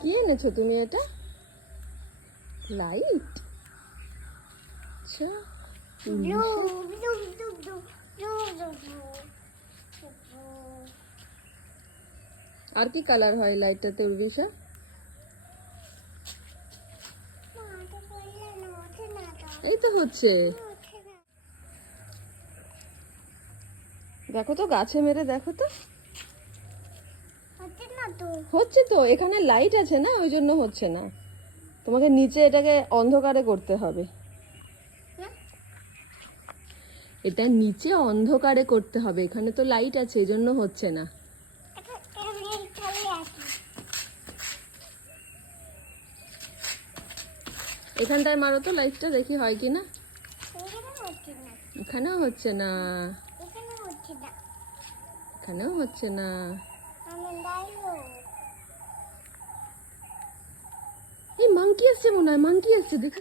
কি এনেছো তুমি? এটা লাইট? আচ্ছা, আর কি কালার হয় লাইটটাতে উর্বিশা? এই তো হচ্ছে, দেখো তো গাছে মেরে দেখো তো। হচ্ছে তো, এখানে লাইট আছে না, ওই জন্য হচ্ছে না। তোমাকে নিচে এটাকে অন্ধকারে করতে হবে। এটা নিচে অন্ধকারে করতে হবে, এখানে তো লাইট আছে, এই জন্য হচ্ছে না। এখানটায় মারো তো লাইটটা, দেখি হয় কি না। এখানেও হচ্ছে না, এখানেও হচ্ছে না। এই মাংকি আসছে মনে হয়, মাংকি আসছে, দেখো।